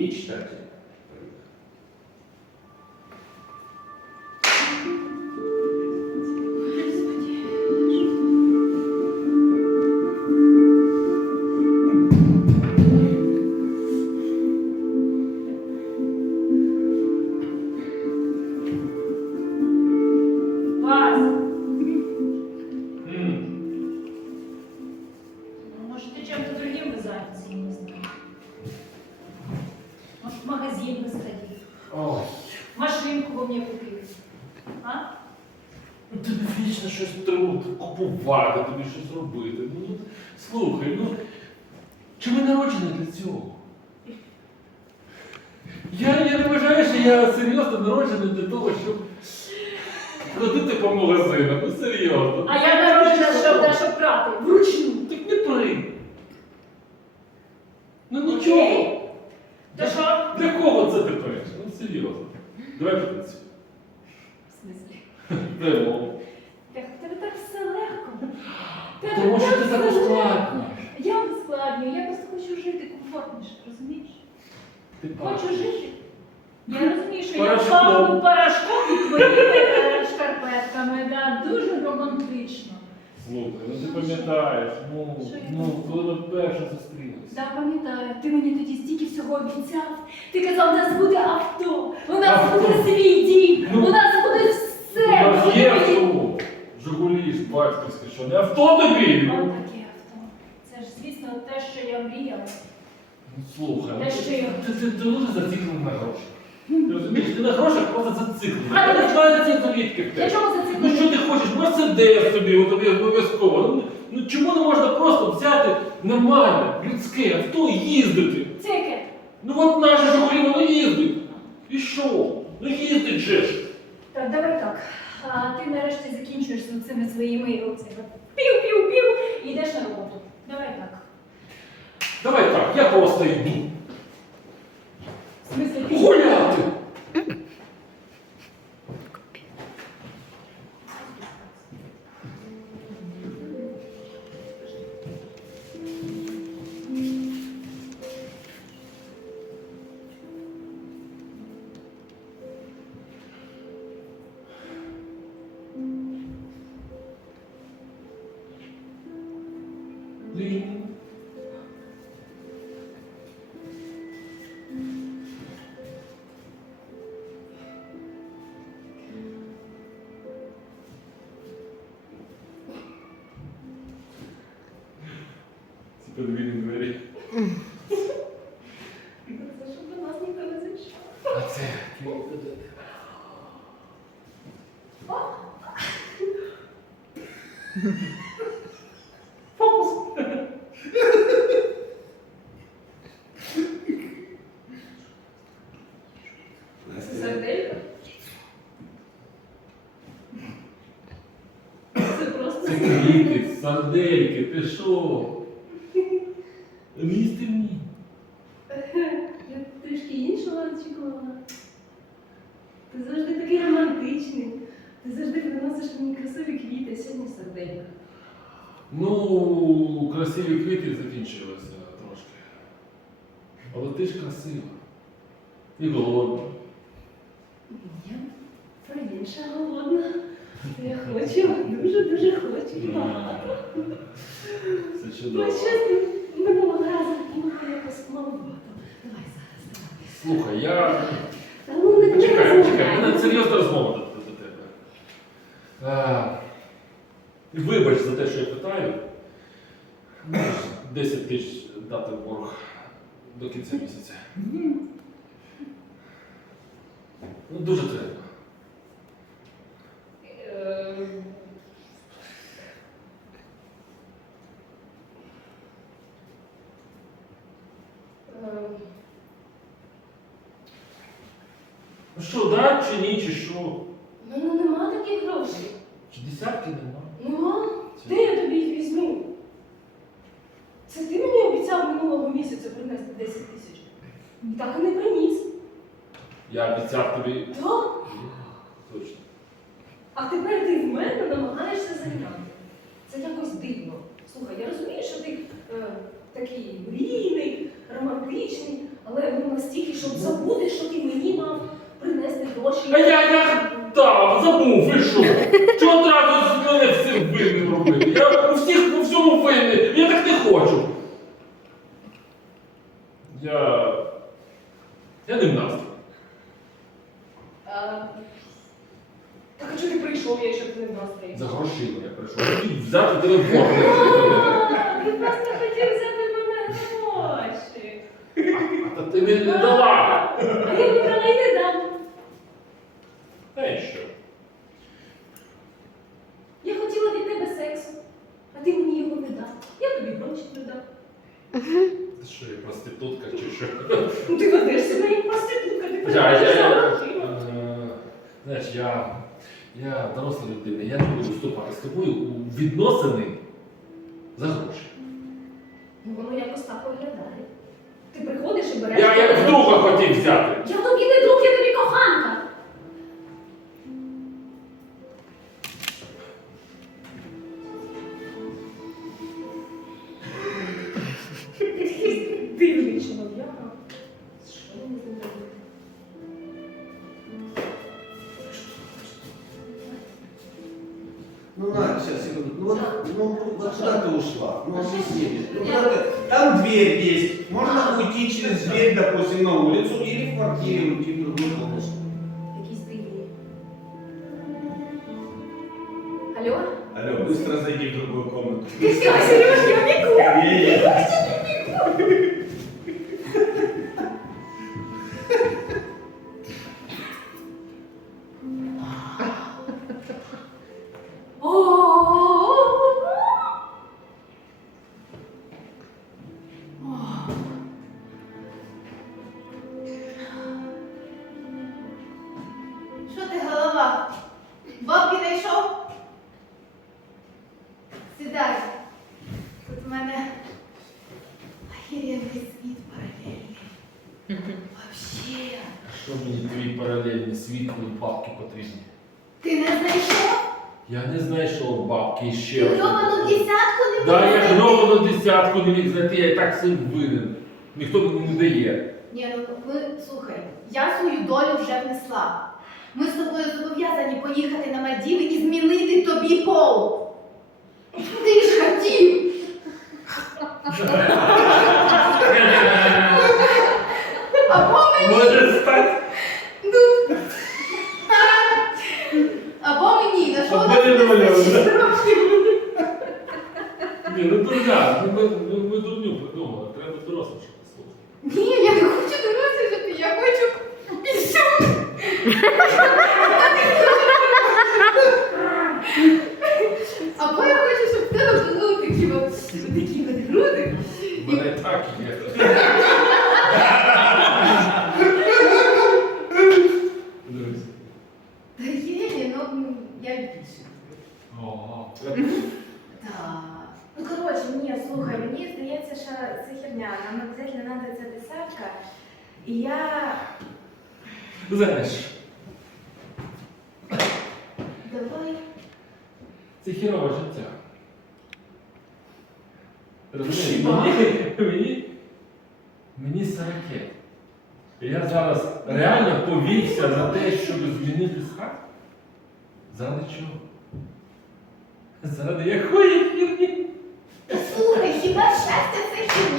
біч таті. Магазин вы сходили, Ой, машинку вы мне купили. А? ну тобі вічно щось треба купувати, тобі щось робити. Ну, ну, слухай, ну чи ми народжені для цього? Я, я не вважаю, що я серйозно народжений для того, щоб ходити по магазинах. Ну серйозно. А я народжена, щоб, що? да, щоб прати. Вручну. Так не при. Ну нічого. Окей. То що? Для кого це ти пишеш? Ну серйозно. Давай працюємо. В смислі? Дай мову. Тебе так все легко. В Тому що ти все так легко. ускладнюєш. Я ускладнюю, я просто хочу жити комфортніше, розумієш? Ти Хочу жити. Я розумію, що я Порошком. пахну порошком і твоїми е, шкарпетками, да, дуже романтично. Слухай, ну ти пам'ятаєш, ну, Що я ну, коли ми перше зустрілися. Да, пам'ятаю, ти мені тоді стільки всього обіцяв. Ти казав, у нас буде авто, у нас Авто. буде свій дім, Ну, у нас буде У все. нас Ти є мені- авто. Жигулі ж батьківське, що не авто тобі. О, Ну, таке авто. Це ж, звісно, те, що я мріяла. Ну, Слухай, ну, Те, що я- ти, ти, ти дуже зациклений на грошах. Ти розумієш, ти на грошах просто зациклений. А Я не знаю ці довідки в Я тебе. чому Ну що ти хочеш? Мерседес тобі, от тобі обов'язково. Ну, Ну чому не можна просто взяти нормальне, людське авто і їздити? Тільки. Ну от наше Жигулі, воно їздить. І що? Ну їздить же ж. Так, давай так. А ти нарешті закінчуєш з цими своїми оцими пів-пів-пів і йдеш на роботу. Давай так. Давай так, я просто йду. В смислі, ти- Гуляти! Bem. Типа да видим двери. Защото нас никой не защо. А це, ти мога да... Mm-hmm. Романтичний. Ти завжди приносиш мені красиві квіти, сьогодні серденько. Ну, красиві квіти закінчилися трошки. Але ти ж красива. І голодна. Я інше голодна. Я хочу, дуже-дуже хочу. багато. Це Ну, чудово. щось минулого разу було якось маловато. Давай зараз, давай. Слухай, я. Ну не Чекай, чекай, мене серйозна розмова до, до тебе. А, вибач за те, що я питаю. Можеш 10 тисяч дати в борг до кінця місяця. Ну, дуже треба. Ем, ем, Ну що, да чи ні, чи що? У мене нема таких грошей. Чи десятки нема? Нема. Де я тобі їх візьму? Це ти мені обіцяв минулого місяця принести 10 тисяч. Так і не приніс. Я обіцяв тобі. Так. Точно. А тепер ти в мене намагаєшся зайняти. Це якось дивно. Слухай, я розумію, що ти е, такий мрійний, романтичний, але ну, настільки, щоб забути, що ти мені мав принести гроші. А я я, да, забув, ви що? Чого одразу з мене всім винним робити? Я у всіх у всьому винний, я так не хочу. Я. Я не в настрої. А, Так а чого ти прийшов, я ще не в настрої? За грошима я прийшов. Хотів взяти тебе в борг. А, Ти просто хотів взяти в мене гроші. Та ти мені не дала. А я вибрала і не дам. Та й що? Я хотіла від тебе сексу, а ти мені його не дав. Я тобі гроші дав. Ти що, я проститутка чи що? Ну ти ведеш себе як проститутка, ти Я, я, я, е, знаєш, я, я доросла людина, я не буду вступати з тобою у відносини за гроші. Ну воно якось так виглядає. Ти приходиш і береш. Я як друга хотів взяти. Я тобі не дверь есть. Можно уйти через дверь, допустим, на улицу или в квартире уйти в другую комнату. Якісь дивні. Алло? Алло, быстро зайди в другую комнату. Ти що, Сережа, я бігу. Не-не. Що Сідай. Тут в мене охеренний світ паралельний. Вообще. Що мені твої паралельні світло і бабки потрібні? Ти не знайшов? Я не знайшов бабки ще. Гробану десятку не Да, я знайти? громаду десятку не міг знайти, я і так сам винен. Ніхто мені не дає. Ні, ну ми, слухай, я свою долю вже внесла. Ми з тобою зобов'язані поїхати на Мальдіви і змінити тобі пол. Ти ж хотів! Або мені Може стати? Ну. Або мені, на що Або нас не доля, вистачить да. грошей? Ні, ну дурня, ну, ми, ми, ми дурню придумали, треба доросліше послухати. Ні, я не хочу дорослішати, я хочу пісю. Або я хочу, щоб в тебе були такі от, груди. У мене так є. Дивись. Та є, ну я більше. Ого. Так. Ну коротше, ні, слухай, мені здається, що це херня. Нам обов'язково треба ця десятка. І я. Знаєш, Давай. це хірове життя. Розумієш, мені, мені, мені 40. Я зараз реально повівся за те, щоб змінити хат? Заради чого? Заради якої хірні? Слухай, хіба щастя це херня?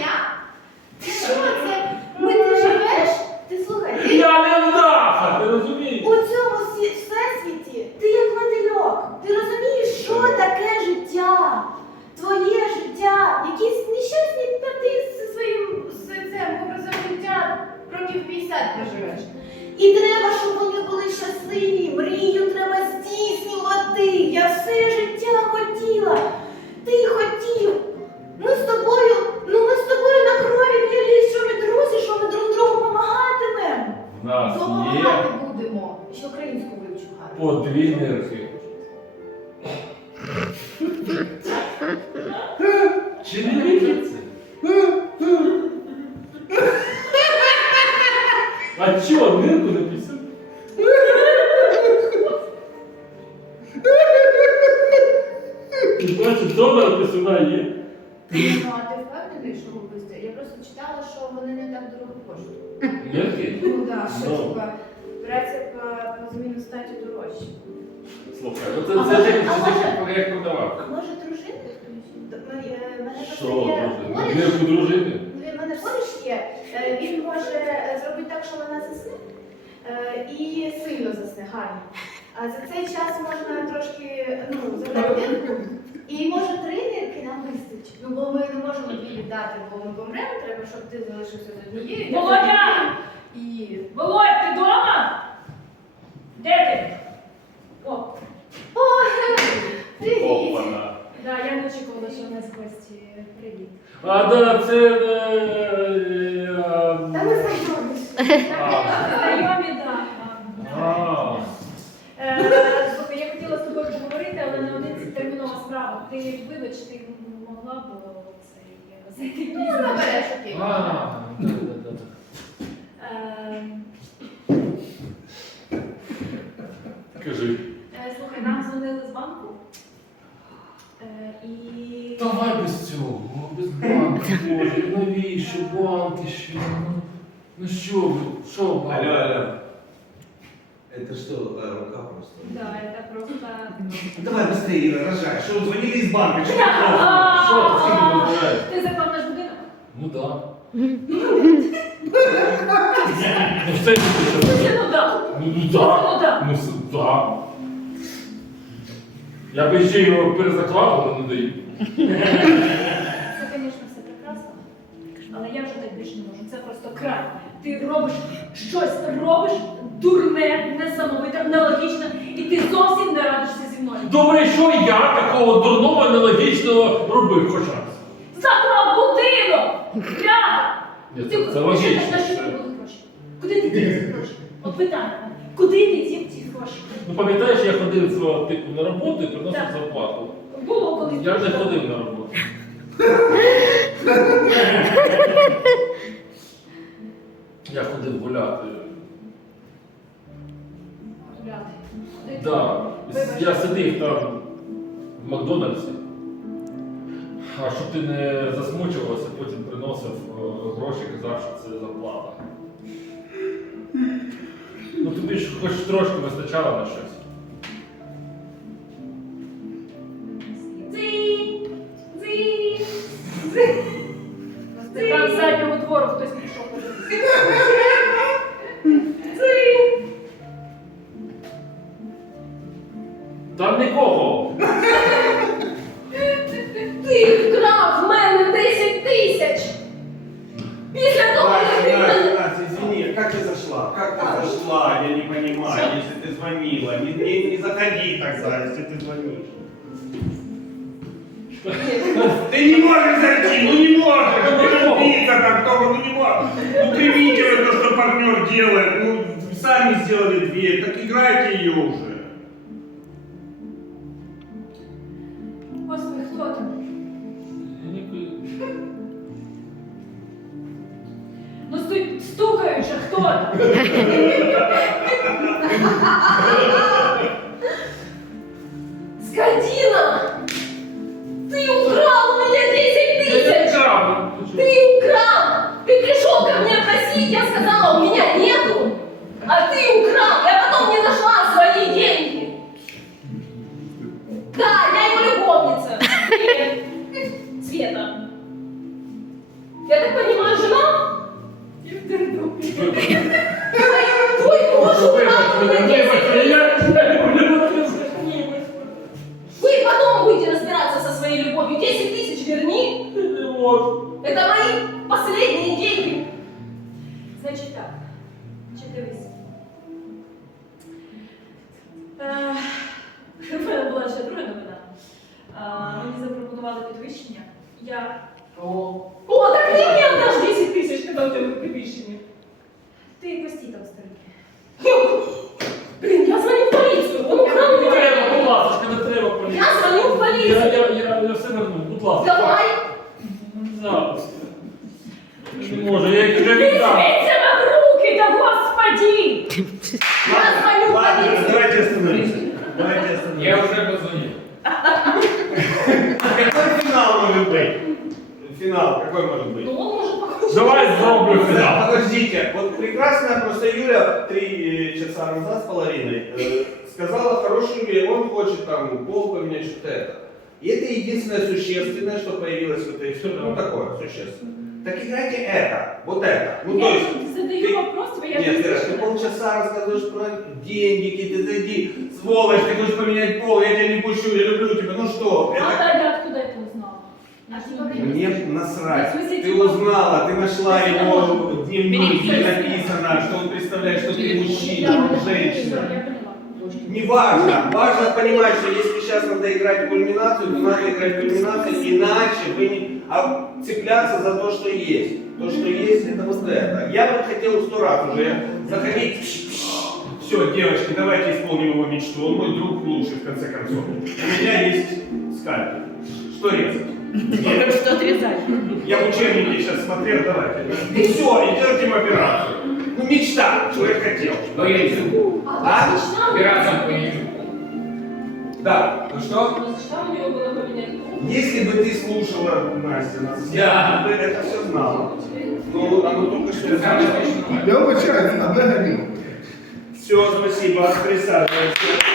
А чого нирку не писав? Значить, долар писана є. Ну, а ти впевнений, що випустя? Я просто читала, що вони не так дорого коштують. Мілкий? Ну да, що Ну. типа, братися по, по зміну статі дорожче. Слухай, ну це, це, це, це, це, це як продавав. А може дружини хтось? Д- м- е, Мене Що, просто є дружини? кореш. Не у дружини? Він мене кореш є. Е, Він може е, зробити так, що вона засне е, сильно засне. А за цей час можна трошки ну, забрати. І може три тренерки нам вистачить. Ну бо ми не можемо дві віддати, бо ми помремо, треба, щоб ти залишився з однією. Володя! І. Володь, ти вдома? Де ти? О, О, привіт! Опана. да, я не очікувала, що у нас гості. Привіт. А, да, це... Е, е, Та ми знайомі. А. Знайомі, так. а, Е, Слухай, я хотіла з тобою поговорити, але на одинці термінова справа. Могла Ну, пізно. набереш окей. а, да, да, да, да. Е, Кажи. е, Слухай, нам дзвонили з банку. Е, І Давай без цього, без банку, боже, навіщо банки ще? Ну, Ну що ви, що ви? Алло, алло. Это что, э, рука просто? да, це просто. Давай быстрее, Ира, рожай. Что, звонили из банка? Что ты А, Що ти з ким розмовляєш? Ти заклав наш будинок? Ну да. Ну все ти що? Ну да. Ну ну да. Ну да. Ну с- да. Я би ще його перезаклав, але не даю. Це, звісно, все прекрасно, але я вже так більше не можу. Це просто край. Ти робиш щось, робиш дурне, несамовите, нелогічне, і ти зовсім не радишся зі мною. Думаю, що я такого дурного нелогічного робив хоч раз. Заклав будинок! Ні, це, це логічно. На що ти були гроші? Куди ти дів ці гроші? От питання. Куди ти дів ці гроші? Ну пам'ятаєш, я ходив свого типу на роботу і приносив Так. зарплату. Було колись. Я не ходив на роботу. Я ходив гуляти. Гуляти. Да. Я сидів там в Макдональдсі. А щоб ти не засмучувався, потім приносив е, гроші, казав, що це зарплата. Ну тобі ж хоч трошки вистачало на щось. Сами сделали дверь, так играйте ее уже. Господи, хто там? Ну сту- стукаючи, хто там? Я. О, так ти мені даш 10 тисяч, коли у тебе підвищення. Ти постій там, старий. Блін, я звоню в поліцію. Он украл Не мене. треба, будь ласка, не треба поліції. Я звоню в Я, поліцію. я, я, я все верну, будь ласка. Давай. Запросто. Не можу, я їх вже віддав. Візьміться на руки, да господи! Я звоню в Ладно, полицию. давайте остановимся. Давайте Я остановимся. вже позвонив. Какой финал может быть? Финал какой может быть? Ну, он может покушать. Давай зроблю фінал. Подождите, вот прекрасная просто Юля три э, часа назад с половиной э, сказала хорошую вещь, он хочет там пол поменять, что-то это. И это единственное существенное, что появилось в этой истории. Ну такое существенное. Так играйте это, вот это. Ну то Я есть, задаю ты- вопрос, тебе я нет, не Ира, ты полчаса рассказываешь про деньги, какие-то зайди, сволочь, ты хочешь поменять пол, я тебя не пущу, я люблю тебя, ну что? А Это... Таня откуда это узнала? А Мне насрать. Смысле, Ты типа- узнала, ты нашла его дневник, где написано, что он представляет, что ты Да, мужчина, он Я женщина. Не важно. Важно понимать, что если сейчас надо играть в кульминацию, то надо играть в кульминацию, иначе вы не... А цепляться за то, что есть. То, что есть, это вот это. Я бы хотел сто раз уже заходить... Все, девочки, давайте исполним его мечту. Он мой друг лучший, в конце концов. У меня есть скальпель. Что резать? Нет. Что отрезать? Я в учебнике сейчас смотрел, давайте. И все, и делаем операцию. Ну, мечта, человек хотел. По яйцу. А? Операция по. Да. Ну что? Мечта у него была поменять пол. Если бы ты слушала Настя, нас, Да. я бы это все знала. Ну, оно только что Самое смешное. Я вибачаюсь, одна година. Все, спасибо, присаживайся.